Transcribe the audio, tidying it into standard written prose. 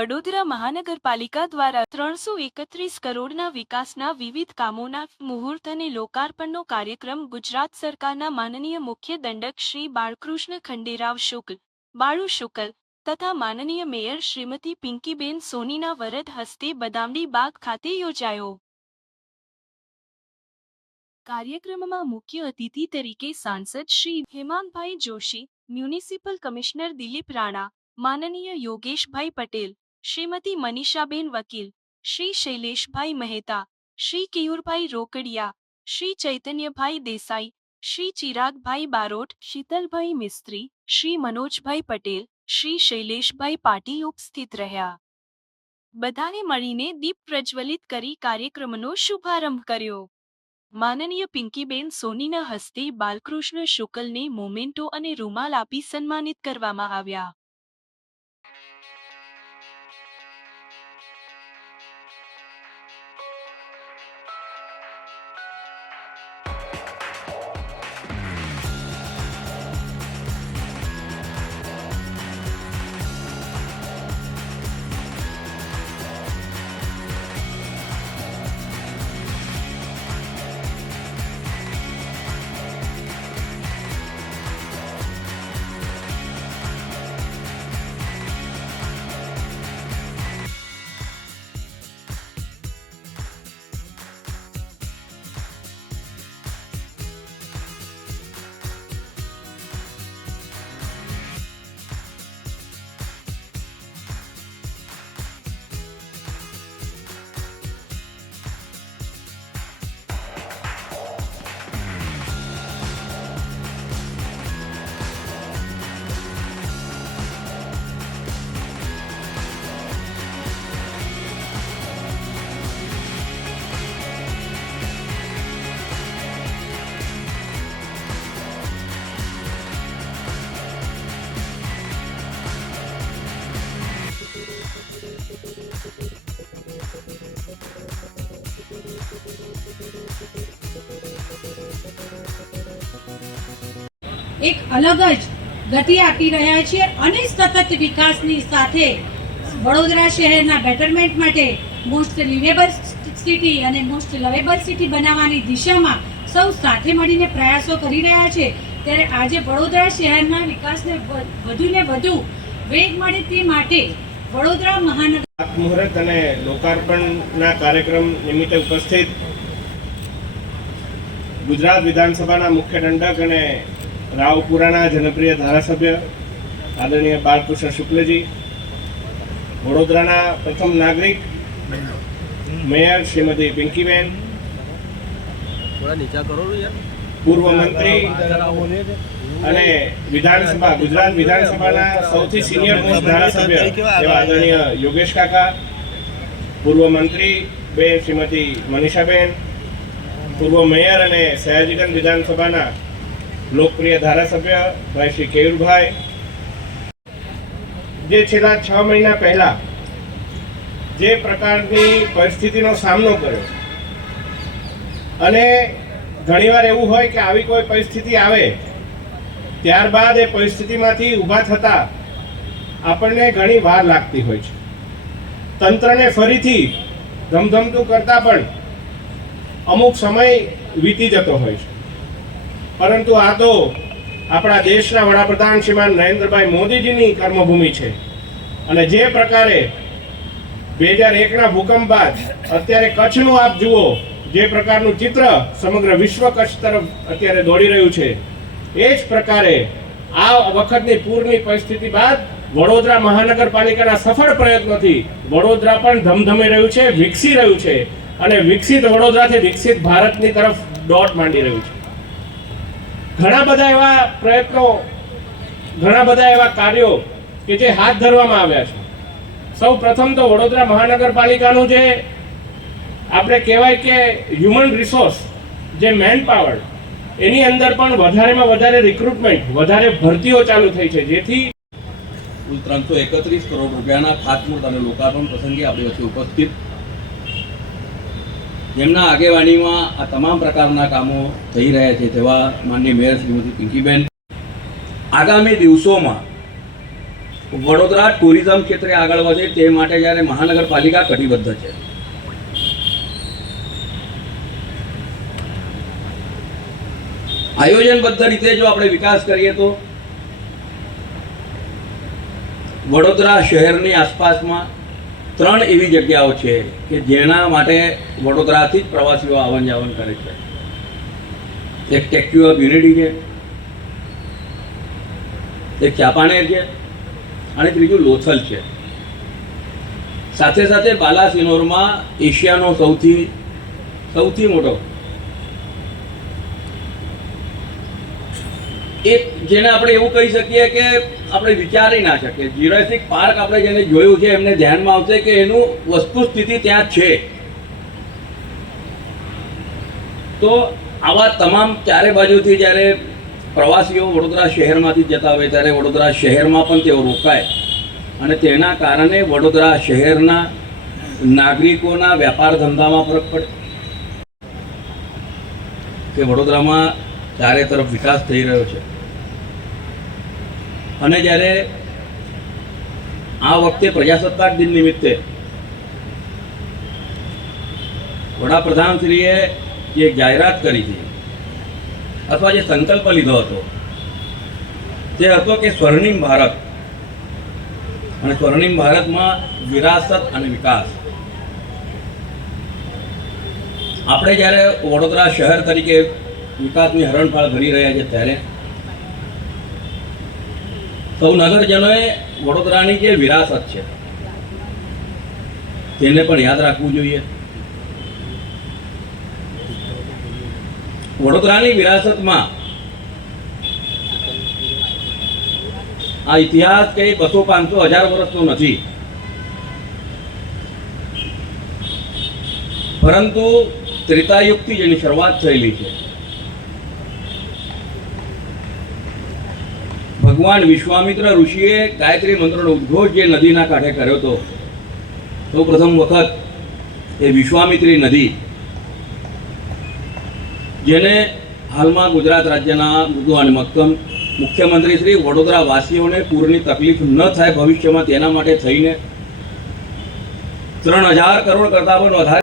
વડોદરા મહાનગરપાલિકા દ્વારા 331 કરોડના વિકાસના વિવિધ કામોના મુહૂર્ત અને લોકાર્પણનો કાર્યક્રમ ગુજરાત સરકારના માનનીય મુખ્ય દંડક શ્રી બાળકૃષ્ણ ખંડેરાવ શુક્લ તથા માનનીય મેયર શ્રીમતી પિંકીબેન સોનીના વરદ હસ્તે બદામડી બાગ ખાતે યોજાયો। કાર્યક્રમમાં મુખ્ય અતિથિ તરીકે સાંસદ શ્રી હેમાંગભાઈ જોશી, મ્યુનિસિપલ કમિશનર દિલીપ રાણા, માનનીય યોગેશભાઈ પટેલ, શ્રીમતી મનીષાબેન વકીલ, શ્રી શૈલેષભાઈ મહેતા, શ્રી કેયુરભાઈ રોકડિયા, શ્રી ચૈતન્યભાઈ દેસાઈ, શ્રી ચિરાગભાઈ બારોટ, શીતલભાઈ મિસ્ત્રી, શ્રી મનોજભાઈ પટેલ, શ્રી શૈલેષભાઈ પાટી ઉપસ્થિત રહ્યા। બધાએ મળીને દીપ પ્રજ્વલિત કરી કાર્યક્રમનો શુભારંભ કર્યો। માનનીય પિંકીબેન સોનીના હસ્તે બાલકૃષ્ણ શુક્લને મોમેન્ટો અને રૂમાલ આપી સન્માનિત કરવામાં આવ્યા। એક અલગ જ ગતિ આપી રહ્યા છે અને સતત વિકાસની સાથે વડોદરા શહેરના બેટરમેન્ટ માટે મોસ્ટ લિવેબલ સિટી અને મોસ્ટ લવેબલ સિટી બનાવવાની દિશામાં સૌ સાથે મળીને પ્રયાસો કરી રહ્યા છે। ત્યારે આજે વડોદરા શહેરના વિકાસને વધુને વધુ વેગ મળે તે માટે વડોદરા મહાનગર મુહૂર્ત અને લોકાર્પણના કાર્યક્રમ નિમિત્તે ઉપસ્થિત ગુજરાત વિધાનસભાના મુખ્ય દંડક અને રાવપુરાના જનપ્રિય ધારાસભ્ય આદરણીય બાળકૃષ્ણ શુક્લજી, વડોદરાના પ્રથમ નાગરિક મેયર શ્રીમતી પિંકીબેન, પૂર્વ મંત્રી અને ગુજરાત વિધાનસભાના સૌથી સિનિયર મોસ્ટ ધારાસભ્ય એવા આદરણીય યોગેશ કાકા, પૂર્વ મંત્રી બે શ્રીમતી મનીષાબેન, પૂર્વ મેયર અને સયાજીગંજ વિધાનસભાના લોકપ્રિય ધારાસભ્ય ભાઈ શ્રી કેયુરભાઈ, જે છેલ્લા 6 મહિના પહેલા જે પ્રકારની પરિસ્થિતિનો સામનો કર્યો અને ઘણીવાર એવું હોય કે આવી કોઈ પરિસ્થિતિ આવે ત્યારબાદ એ પરિસ્થિતિમાંથી ઊભા થતા આપણને ઘણી વાર લાગતી હોય છે। તંત્રને ફરીથી ધમધમતું કરતા પણ અમુક સમય વીતી જતો હોય છે, પરંતુ આ તો આપણા દેશના વડાપ્રધાન શ્રીમાન નરેન્દ્રભાઈ મોદીજીની કર્મભૂમિ છે અને જે પ્રકારે 2001ના ભૂકંપ બાદ અત્યારે કચ્છનું આપ જુઓ, જે પ્રકારનું ચિત્ર સમગ્ર વિશ્વ કચ્છ તરફ અત્યારે દોડી રહ્યું છે, એ જ પ્રકારે આ વખતની પૂરની પરિસ્થિતિ બાદ વડોદરા મહાનગરપાલિકાના સફળ પ્રયત્નોથી વડોદરા પણ ધમધમી રહ્યું છે, વિકસી રહ્યું છે અને વિકસિત વડોદરાથી વિકસિત ભારતની તરફ દોટ માંડી રહ્યું છે। ઘણા બધા એવા પ્રયત્નો, ઘણા બધા એવા કાર્યો કે જે હાથ ધરવામાં આવ્યા છે। સૌ પ્રથમ તો વડોદરા મહાનગરપાલિકાનું જે આપણે કહેવાય કે હ્યુમન રિસોર્સ, જે મેન પાવર, એની અંદર પણ વધારેમાં વધારે રિક્રુટમેન્ટ, વધારે ભરતીઓ ચાલુ થઈ છે, જેથી કુલ 331 કરોડ રૂપિયાના ખાતમુહૂર્ત અને લોકાર્પણ પ્રસંગે આપણી વચ્ચે ઉપસ્થિત જેમના આગેવાનીમાં આ તમામ પ્રકારના કામો થઈ રહ્યા છે તેવા માનનીય મેયર શ્રીમતી પિંકીબેન, આગામી દિવસોમાં વડોદરા ટુરિઝમ ક્ષેત્રે આગળ વધે તે માટે જ્યારે મહાનગરપાલિકા કટિબદ્ધ છે. આયોજનબદ્ધ રીતે જો આપણે વિકાસ કરીએ તો વડોદરા શહેરની આસપાસમાં 3 એવી જગ્યાઓ છે કે જેના માટે વડોદરાથી જ પ્રવાસીઓ આવન જાવન કરે છે. એક સ્ટેચ્યુ ઓફ યુનિટી છે, એક ચાંપાનેર છે અને ત્રીજું લોથલ છે. સાથે સાથે બાલાસિનોરમાં એશિયાનો સૌથી મોટો એક જેને આપણે એવું કહી શકીએ કે આપણે વિચારી ના શકીએ, જ્યુરાસિક પાર્ક આપણે જેને જોયું છે એમને ધ્યાનમાં આવશે કે એનું વસ્તુ સ્થિતિ ત્યાં છે. તો આવા તમામ ચારે બાજુથી જ્યારે પ્રવાસીઓ વડોદરા શહેરમાંથી જતા હોય ત્યારે વડોદરા શહેરમાં પણ તેઓ રોકાય અને તેના કારણે વડોદરા શહેરના નાગરિકોના વેપાર ધંધામાં ફરક પડે કે વડોદરામાં ચારે તરફ વિકાસ થઈ રહ્યો છે. અને જ્યારે આ વખતે પ્રજાસત્તાક દિન નિમિત્તે વડાપ્રધાનશ્રીએ જે જાહેરાત કરી છે અથવા જે સંકલ્પ લીધો હતો તે હતો કે સ્વર્ણિમ ભારત, અને સ્વર્ણિમ ભારતમાં વિરાસત અને વિકાસ. આપણે જ્યારે વડોદરા શહેર તરીકે વિકાસની હરણફાળ ભરી રહ્યા છે ત્યારે સૌ નગરજનોએ વડોદરાની જે વિરાસત છે તેને પણ યાદ રાખવું જોઈએ. વડોદરાની વિરાસતમાં આ ઇતિહાસ કંઈ 200, 500, 1000 વર્ષનો નથી, પરંતુ ત્રેતાયુગથી જેની શરૂઆત થયેલી છે. ભગવાન વિશ્વામિત્ર ઋષિએ ગાયત્રી મંત્રનો ઉદ્ઘોષ જે નદીના કાંઠે કર્યો હતો, સૌ પ્રથમ વખત એ વિશ્વામિત્રી નદી, જેને હાલમાં ગુજરાત રાજ્યના મૃદુ અને મક્કમ મુખ્યમંત્રી શ્રી વડોદરા વાસીઓને પૂરની તકલીફ ન થાય ભવિષ્યમાં તેના માટે થઈને 3000 કરોડ કરતાં પણ વધારે